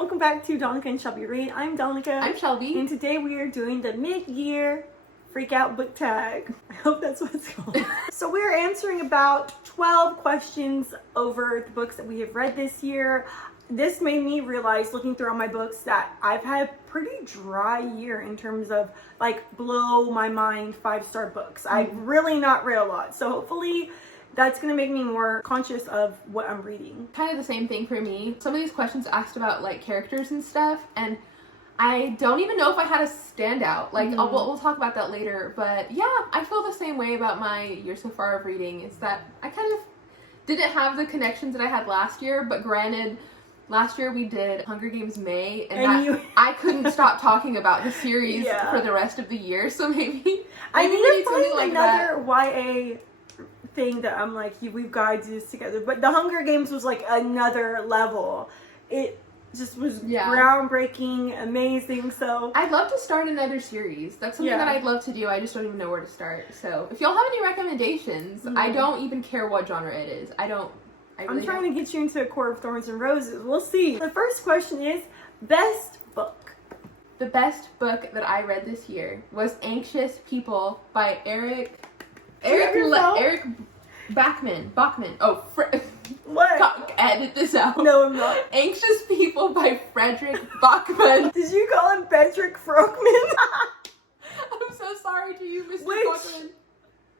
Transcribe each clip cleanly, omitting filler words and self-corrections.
welcome back to Donica and Shelby Read. I'm Donica. I'm Shelby. And today we are doing the mid-year FreakOut book tag. I hope that's what it's called. So we're answering about 12 questions over the books that we have read this year. This made me realize, looking through all my books, that I've had a pretty dry year in terms of like blow my mind 5-star books. I've really not read a lot. So hopefully that's going to make me more conscious of what I'm reading. Kind of the same thing for me. Some of these questions asked about like characters and stuff, and I don't even know if I had a standout. Like, we'll talk about that later. But yeah, I feel the same way about my year so far of reading. Is that I kind of didn't have the connections that I had last year, but granted, last year we did Hunger Games May, and I couldn't stop talking about the series for the rest of the year, so maybe I need to find like another YA thing that I'm like, we've got to do this together. But the Hunger Games was like another level. It just was groundbreaking, amazing. So I'd love to start another series. That's something that I'd love to do. I just don't even know where to start. So if y'all have any recommendations, I don't even care what genre it is. I'm trying to get you into A Court of Thorns and Roses. We'll see. The first question is best book. The best book that I read this year was Anxious People by Eric Backman. Oh, what? Edit this out. No, I'm not. Anxious People by Fredrik Backman. Did you call him Fredrik Frokman? I'm so sorry to you, Mr. Backman.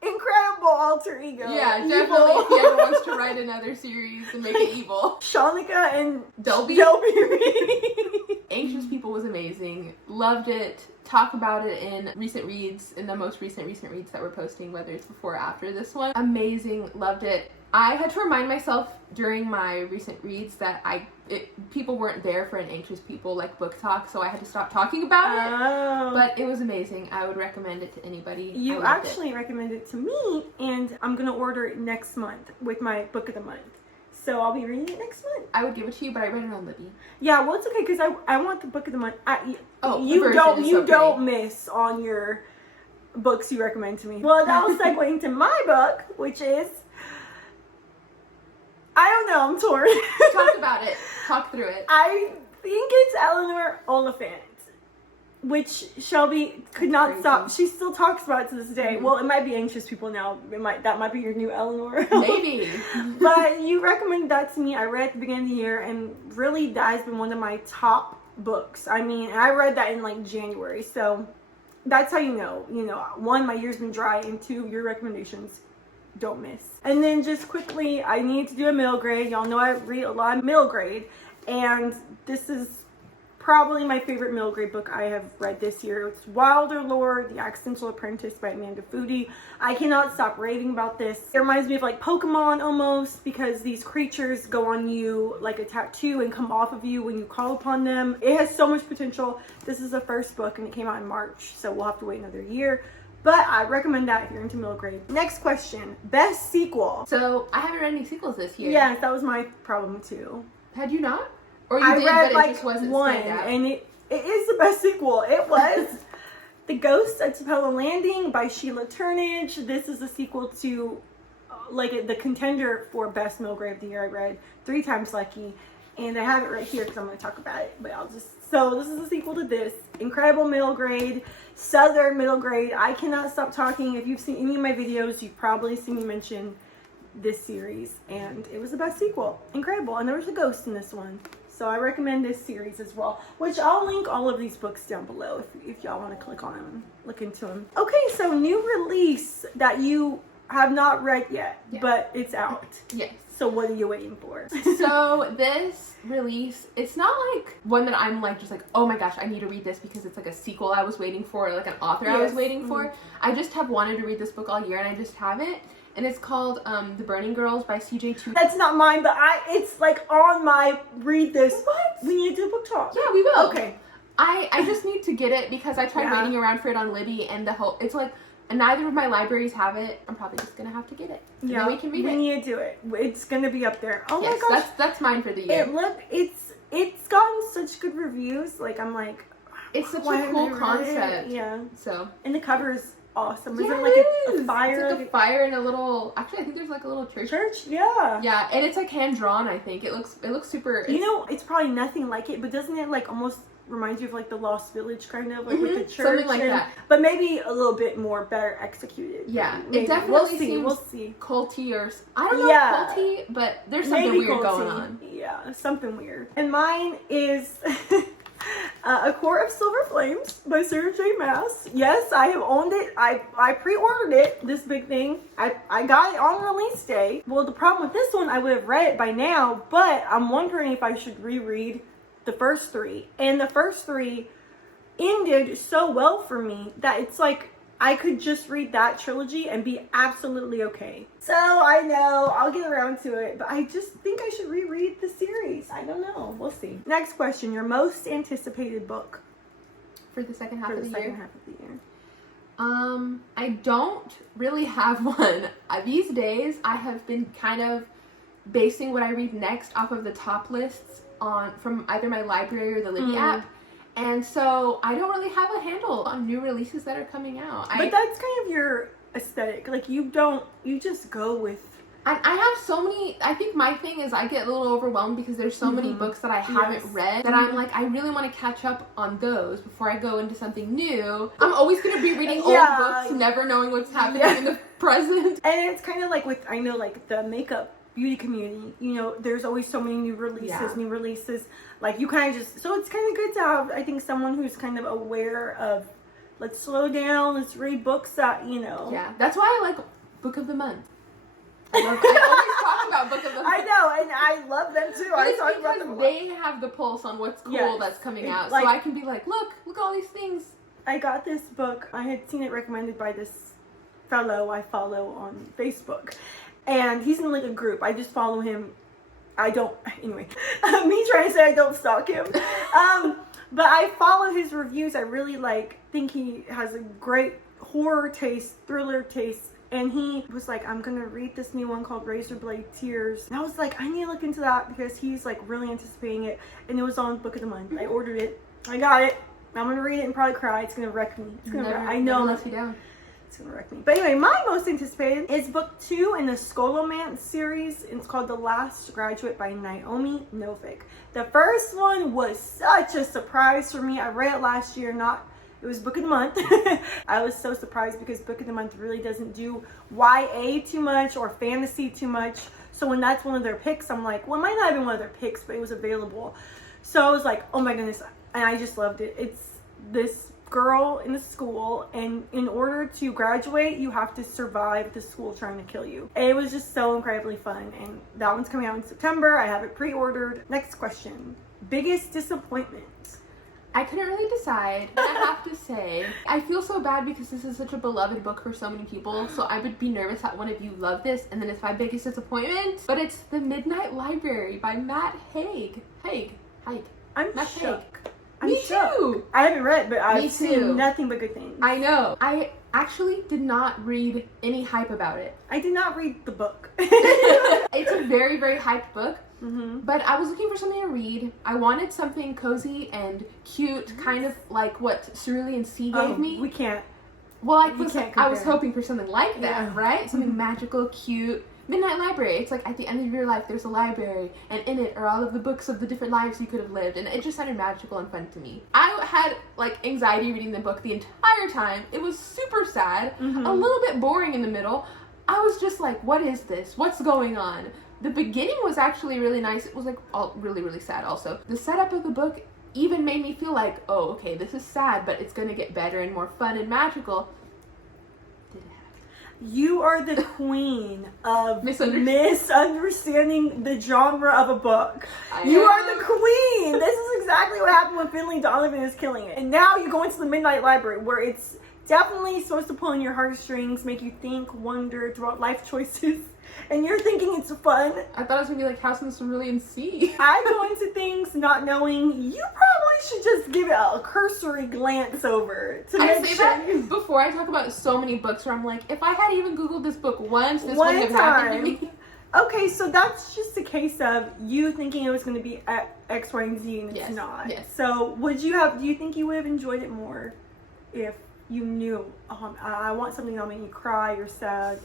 Incredible alter ego. Yeah, definitely. If he ever wants to write another series and make it evil. Shanika and Shelby. Anxious People was amazing. Loved it. Talk about it in recent reads, in the most recent reads that we're posting, whether it's before or after this one. Amazing. Loved it. I had to remind myself during my recent reads that people weren't there for an Anxious People like book talk, so I had to stop talking about it. But it was amazing. I would recommend it to anybody. You actually recommended it to me, and I'm gonna order it next month with my book of the month. So I'll be reading it next month. I would give it to you, but I read it on Libby. Yeah, well, it's okay because I want the book of the month. You don't miss on your books you recommend to me. Well, that will segue into my book, which is, I don't know, I'm torn. Talk about it. Talk through it. I think it's Eleanor Oliphant, which Shelby could not stop. She still talks about it to this day. Well, it might be Anxious People now. That might be your new Eleanor. Maybe. But you recommended that to me. I read at the beginning of the year, and really that has been one of my top books. I mean, I read that in like January, so that's how you know. One, my year's been dry, and two, your recommendations don't miss. And then just quickly, I need to do a middle grade. Y'all know I read a lot of middle grade, and this is probably my favorite middle grade book I have read this year. It's Wilderlore, The Accidental Apprentice by Foody. I cannot stop raving about this. It reminds me of like Pokemon almost, because these creatures go on you like a tattoo and come off of you when you call upon them. It has so much potential. This is the first book and it came out in March, so we'll have to wait another year. But I recommend that if you're into middle grade. Next question, best sequel. So I haven't read any sequels this year. Yes, that was my problem too. Had you not? Or you I did, read but like it just wasn't one, and it is the best sequel. It was The Ghosts at Tupelo Landing by Sheila Turnage. This is a sequel to the contender for best middle grade of the year I read, 3 Times Lucky, and I have it right here because I'm going to talk about it. But so this is a sequel to this. Incredible middle grade, Southern middle grade. I cannot stop talking. If you've seen any of my videos, you've probably seen me mention this series, and it was the best sequel. Incredible. And there was a ghost in this one. So I recommend this series as well, which I'll link all of these books down below if y'all want to click on them, look into them. Okay, so new release that you have not read yet, but it's out. Yes. So what are you waiting for? So this release, it's not like one that I'm like just like, oh my gosh, I need to read this because it's like a sequel I was waiting for, or like an author I was waiting for. I just have wanted to read this book all year and I just haven't. And it's called The Burning Girls by CJ Tudor. That's not mine, but it's like on my read this. What? We need to do a book talk. Yeah, we will. Okay. I just need to get it because I tried waiting around for it on Libby, and it's like, and neither of my libraries have it. I'm probably just gonna have to get it. And then we can read it. We need to do it. It's gonna be up there. Oh my gosh. That's mine for the year. It's gotten such good reviews. Like I'm like, it's such a cool concept. Yeah. So. And the cover's awesome. Yeah, Is it like a fire? It's like a fire in a little. Actually, I think there's like a little church. Yeah. Yeah, and it's like hand drawn. I think it looks super. You know, it's probably nothing like it, but doesn't it like almost reminds you of like the Lost Village kind of like with the church, something like that, but maybe a little bit more better executed. Yeah, maybe. It definitely seems we'll see. culty or I don't know culty, but there's something maybe weird culty. going on. Yeah, something weird. And mine is A Court of Silver Flames by Sarah J. Maas. Yes, I have owned it. I pre-ordered it, this big thing. I got it on release day. Well, the problem with this one, I would have read it by now, but I'm wondering if I should reread the first three. And the first three ended so well for me that it's like I could just read that trilogy and be absolutely okay. So I know I'll get around to it, but I just think I should reread the series. I don't know. We'll see. Next question. Your most anticipated book For the second half of the year? For the second half of the year. I don't really have one. These days, I have been kind of basing what I read next off of the top lists from either my library or the Libby app. And so I don't really have a handle on new releases that are coming out. But that's kind of your aesthetic. Like you just go with. I have so many. I think my thing is I get a little overwhelmed because there's so many books that I haven't read that I'm like, I really want to catch up on those before I go into something new. I'm always going to be reading old books, never knowing what's happening in the present. And it's kind of like with, I know, like the makeup beauty community, you know, there's always so many new releases, like you kind of just, so it's kind of good to have, I think, someone who's kind of aware of, let's slow down, let's read books that, you know. Yeah, that's why I like Book of the Month. I always talk about Book of the Month. I know, and I love them too. I talk about them. They have the pulse on what's cool that's coming out, like, so I can be like, look at all these things. I got this book, I had seen it recommended by this fellow I follow on Facebook. And he's in like a group. I just follow him. Anyway, me trying to say I don't stalk him. But I follow his reviews. I really think he has a great horror taste, thriller taste. And he was like, I'm going to read this new one called Razorblade Tears. And I was like, I need to look into that because he's like really anticipating it. And it was on Book of the Month. I ordered it. I got it. I'm going to read it and probably cry. It's going to wreck me. I know. Let you down. It's gonna wreck me. But anyway, my most anticipated is book 2 in the Scholomance series. It's called The Last Graduate by Naomi Novik. The first one was such a surprise for me. I read it last year, it was Book of the Month. I was so surprised because Book of the Month really doesn't do YA too much or fantasy too much. So when that's one of their picks, I'm like, well, it might not have been one of their picks, but it was available. So I was like, oh my goodness. And I just loved it. It's this girl in the school, and in order to graduate you have to survive the school trying to kill you. And it was just so incredibly fun, and that one's coming out in September. I have it pre-ordered. Next question. Biggest disappointment? I couldn't really decide, but I have to say I feel so bad because this is such a beloved book for so many people, so I would be nervous that one of you love this and then it's my biggest disappointment. But it's The Midnight Library by Matt Haig. I'm Matt shook. Haig. Me too. I haven't read it, but I've seen nothing but good things. I know. I actually did not read any hype about it. I did not read the book. It's a very, very hyped book. But I was looking for something to read. I wanted something cozy and cute, kind of like what Cerulean Sea gave me. We can't. Well, I was hoping for something like that, right? Something magical, cute. Midnight Library. It's like at the end of your life, there's a library, and in it are all of the books of the different lives you could have lived, and it just sounded magical and fun to me. I had anxiety reading the book the entire time. It was super sad, a little bit boring in the middle. I was just like, what is this? What's going on? The beginning was actually really nice. It was all really, really sad also. The setup of the book even made me feel like, oh, okay, this is sad, but it's gonna get better and more fun and magical. You are the queen of misunderstanding the genre of a book. You are the queen. This is exactly what happened when Finley Donovan is killing it. And now you go into the Midnight Library where it's definitely supposed to pull on your heartstrings, make you think, wonder, draw life choices. And you're thinking it's fun. I thought it was going to be like House in the Cerulean Sea. I go into things not knowing. You probably should just give it a cursory glance over. I say that before I talk about so many books where I'm like, if I had even Googled this book once, this wouldn't have happened to me. Okay, so that's just a case of you thinking it was going to be X, Y, and Z, and it's not. Yes. So do you think you would have enjoyed it more if you knew, oh, I want something that'll make me cry or sad?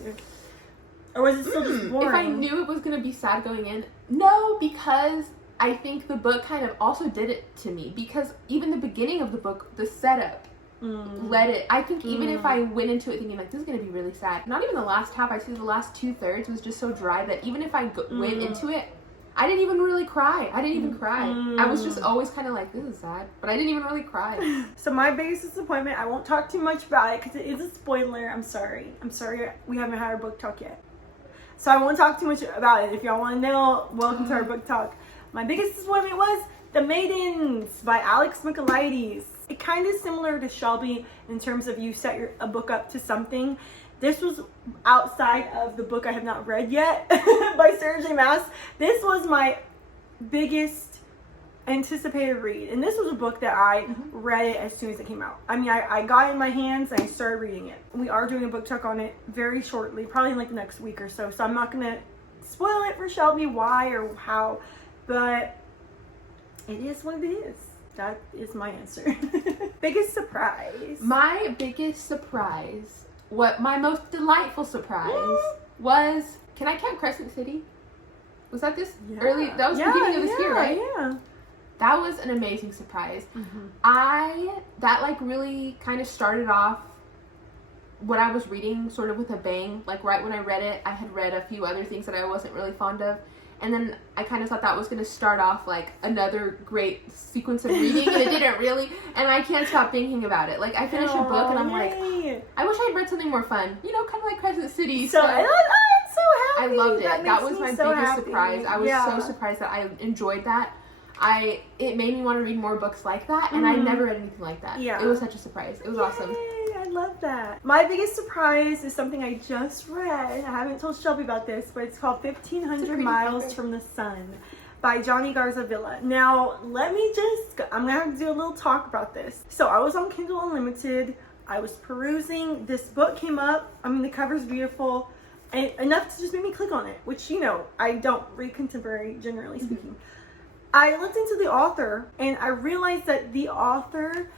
Or was it still just boring? If I knew it was going to be sad going in, no, because I think the book kind of also did it to me. Because even the beginning of the book, the setup, let it. I think even if I went into it thinking like this is gonna be really sad, not even the last half. I see the last 2/3 was just so dry that even if I went into it, I didn't even really cry. I didn't even cry. I was just always kind of like, this is sad, but I didn't even really cry. So my biggest disappointment, I won't talk too much about it because it is a spoiler. I'm sorry we haven't had our book talk yet, so I won't talk too much about it. If y'all want to know, welcome to our book talk. My biggest disappointment was The Maidens by Michaelides. It kind of similar to Shelby in terms of you set a book up to something. This was outside of the book I have not read yet by Sarah J. Maas. This was my biggest anticipated read. And this was a book that I read it as soon as it came out. I mean, I got it in my hands and I started reading it. We are doing a book talk on it very shortly, probably in like the next week or so. So I'm not going to spoil it for Shelby, why or how, but it is what it is. That is my answer. Biggest surprise. My biggest surprise, my most delightful surprise was, can I count Crescent City? Was that this early? That was the beginning of this year, right? Yeah. That was an amazing surprise. That like really kind of started off what I was reading sort of with a bang. Like right when I read it, I had read a few other things that I wasn't really fond of. And then I kind of thought that was going to start off like another great sequence of reading, and it didn't really. And I can't stop thinking about it. Like I finished a book, and I'm like, oh, I wish I'd read something more fun. You know, kind of like Crescent City. So I'm so happy. I loved it. That was my biggest happy. surprise. I was so surprised that I enjoyed that. It made me want to read more books like that, and I never read anything like that. Yeah. It was such a surprise. It was awesome. I love that. My biggest surprise is something I just read. I haven't told Shelby about this, but it's called 1,500 Miles from the Sun by Jonny Garza Villa. Now, I'm going to have to do a little talk about this. So I was on Kindle Unlimited. I was perusing. This book came up. I mean, the cover's beautiful. And enough to just make me click on it, which, you know, I don't read contemporary, generally speaking. I looked into the author, and I realized that the author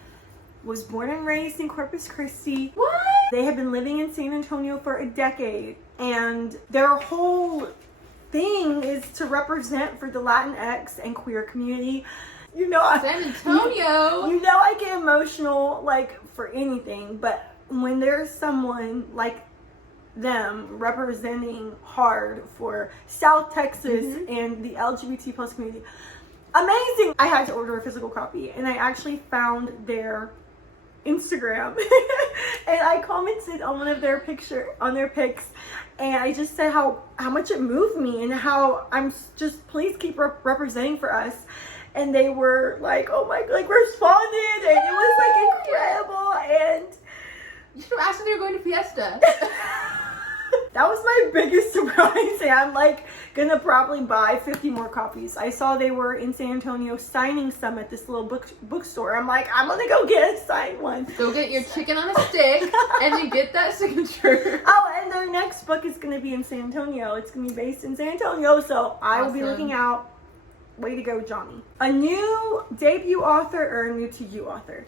was born and raised in Corpus Christi. What? They have been living in San Antonio for a decade, and their whole thing is to represent for the Latinx and queer community. You know, San Antonio. You know, I get emotional like for anything, but when there's someone like them representing hard for South Texas and the LGBT plus community, amazing. I had to order a physical copy, and I actually found their Instagram and I commented on one of their pics, and I just said how much it moved me and how I'm just, please keep representing for us. And they were like, oh my god, like responded, and it was like incredible. And you should have asked if they were going to Fiesta. That was my biggest surprise, and I'm like gonna probably buy 50 more copies. I saw they were in San Antonio signing some at this little bookstore. I'm like, I'm gonna go get a signed one. Go get your chicken on a stick and then get that signature. Oh, and their next book is gonna be in San Antonio. It's gonna be based in San Antonio, so I will be looking out. Way to go, Jonny. A new debut author or a new to you author?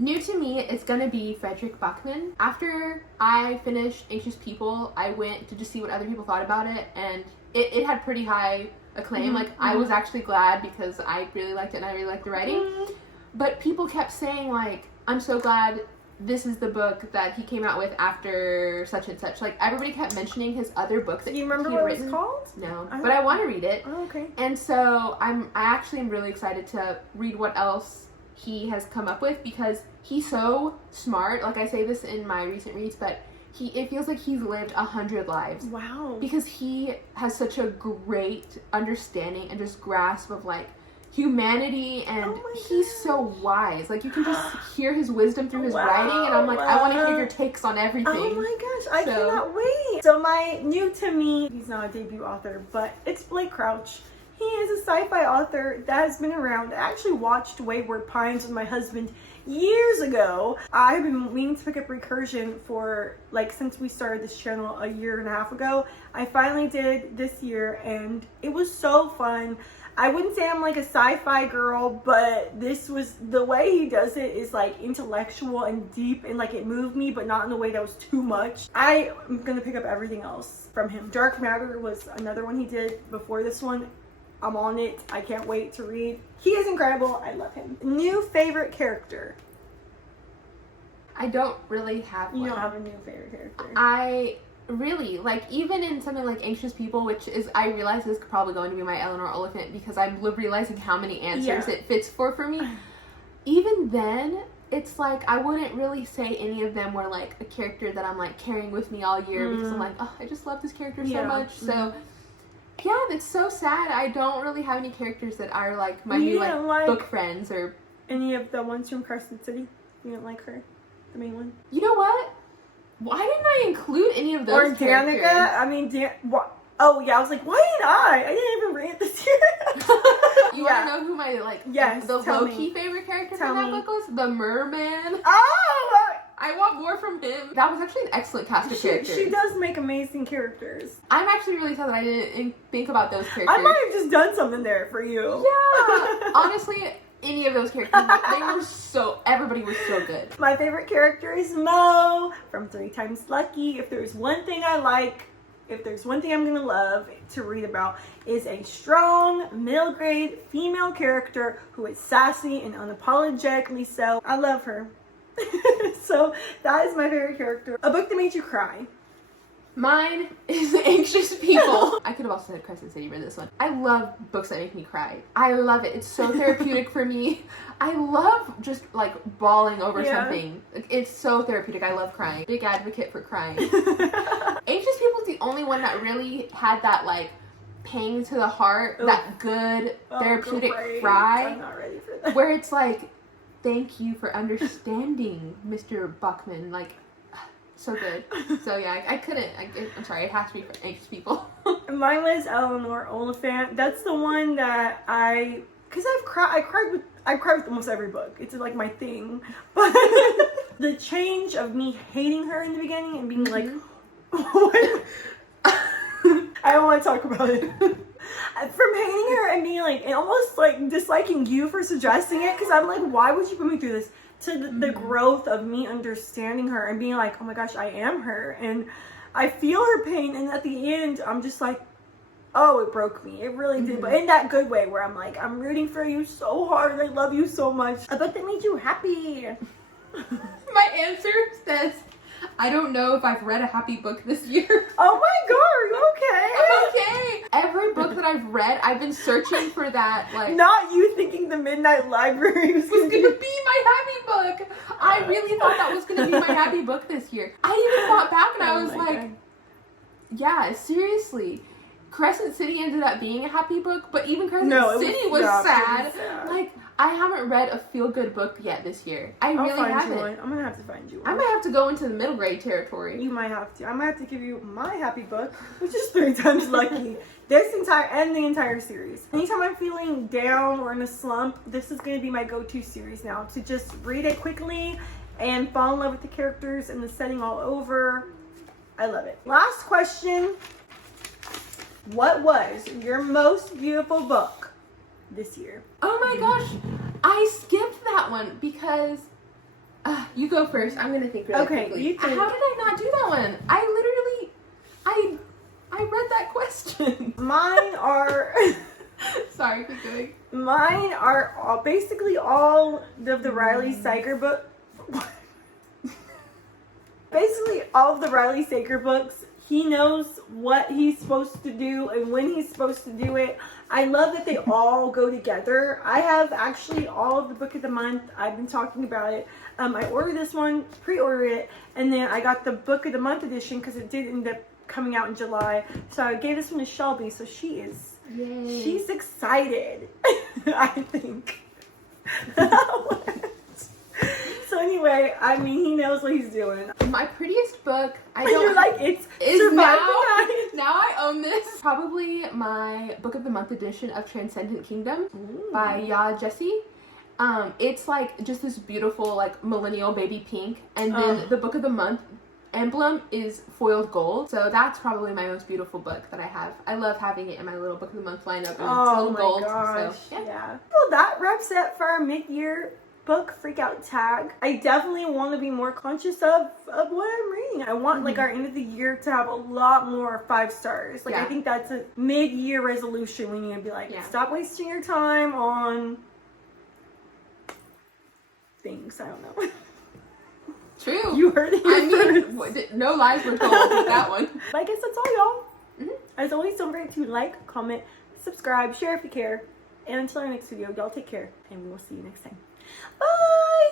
New to me, it's gonna be Fredrik Backman. After I finished Anxious People, I went to just see what other people thought about it, and it had pretty high acclaim. I was actually glad because I really liked it and I really liked the writing. But people kept saying, like, I'm so glad this is the book that he came out with after such and such. Like, everybody kept mentioning his other books that Do you remember what it was called? No, but I want to read it. Oh, okay. And so I actually am really excited to read what else he has come up with, because he's so smart. Like, I say this in my recent reads, but it feels like he's lived 100 lives. Wow. Because he has such a great understanding and just grasp of, like, humanity, and he's so wise. Like, you can just hear his wisdom through his writing, and I'm like, I want to hear your takes on everything. Oh my gosh, I cannot wait. So my new to me, he's not a debut author, but it's Blake Crouch. He is a sci-fi author that has been around. I actually watched Wayward Pines with my husband years ago. I've been meaning to pick up Recursion for, like, since we started this channel a year and a half ago. I finally did this year, and it was so fun. I wouldn't say I'm like a sci-fi girl, but this was, the way he does it is like intellectual and deep, and like it moved me, but not in a way that was too much. I am gonna pick up everything else from him. Dark Matter was another one he did before this one. I'm on it. I can't wait to read. He is incredible. I love him. New favorite character. I don't really have one. You don't have a new favorite character. I really, like, even in something like Anxious People, which is, I realize is probably going to be my Eleanor Oliphant, because I'm realizing how many answers it fits for me. Even then, it's like, I wouldn't really say any of them were like a character that I'm like carrying with me all year, because I'm like, oh, I just love this character so much. So, yeah, it's so sad. I don't really have any characters that are like my new like book friends or any of the ones from Crescent City. You didn't like her, the main one. You know what? Why didn't I include any of those characters? Danica? I mean, oh yeah, I was like, why didn't I? I didn't even read it this year. You want to know who my the low-key favorite character from that book was? The Merman. Oh! I want more from him. That was actually an excellent cast of characters. She does make amazing characters. I'm actually really sad that I didn't think about those characters. I might have just done something there for you. Yeah. Honestly, any of those characters, everybody was so good. My favorite character is Mo from 3 Times Lucky. If there's one thing I like, if there's one thing I'm gonna love to read about, is a strong, middle grade female character who is sassy and unapologetically so. I love her. So that is my favorite character. A book that made you cry. Mine is Anxious People. I could have also said Crescent City for this one. I love books that make me cry. I love it. It's so therapeutic for me. I love just like bawling over something. It's so therapeutic. I love crying. Big advocate for crying. Anxious People is the only one that really had that like pang to the heart, that good therapeutic cry. I'm not ready for that. Where it's like, thank you for understanding, Mr. Backman. Like, so good. So yeah, I couldn't. I'm sorry. It has to be for Anxious People. Mine was Eleanor Oliphant. That's the one that I cried with almost every book. It's like my thing. But the change of me hating her in the beginning and being like, what? I don't want to talk about it. From hating her and being like, and almost like disliking you for suggesting it, because I'm like, why would you put me through this? To the growth of me understanding her and being like, oh my gosh, I am her, and I feel her pain, and at the end I'm just like, oh, it broke me. It really did, but in that good way where I'm like, I'm rooting for you so hard. I love you so much. A book that made you happy. My answer says, I don't know if I've read a happy book this year. Oh my god, are you okay? I'm okay. Every book that I've read, I've been searching for that, like... Not you thinking the Midnight Library was gonna be my happy book. I really thought that was gonna be my happy book this year. I even thought back and I was like, God. Yeah, seriously. Crescent City ended up being a happy book, but even Crescent City was sad. Like, I haven't read a feel-good book yet this year. I really haven't. I'm gonna have to find you one. I might have to go into the middle grade territory. You might have to. I might have to give you my happy book, which is 3 Times Lucky. The entire series. Anytime I'm feeling down or in a slump, this is gonna be my go-to series now. To just read it quickly and fall in love with the characters and the setting all over. I love it. Last question. What was your most beautiful book this year? Oh my gosh, I skipped that one because you go first. I'm gonna think really quickly. You think. How did I not do that one? I read that question. Mine are sorry, keep going. Mine are basically all of the Riley Sager book. Basically all of the Riley Sager books. He knows what he's supposed to do and when he's supposed to do it. I love that they all go together. I have actually all of the book of the month. I've been talking about it. I ordered this one, pre-ordered it, and then I got the book of the month edition because it did end up coming out in July. So I gave this one to Shelby. So she's excited, I think. So anyway, I mean, he knows what he's doing. My prettiest book, You're like, it's now I own this. Probably my book of the month edition of Transcendent Kingdom by Gyasi. It's like just this beautiful like millennial baby pink, and then the book of the month emblem is foiled gold. So that's probably my most beautiful book that I have. I love having it in my little book of the month lineup. And it's little gold. Gosh. So, yeah. Well, that wraps it for our mid-year book FreakOut tag. I definitely want to be more conscious of what I'm reading. I want like our end of the year to have a lot more 5 stars. Like I think that's a mid-year resolution. We need to be like, stop wasting your time on things. I don't know. True. You heard it here first. No lies were told with that one. But I guess that's all, y'all. As always, don't forget to like, comment, subscribe, share if you care. And until our next video, y'all take care, and we will see you next time. Bye!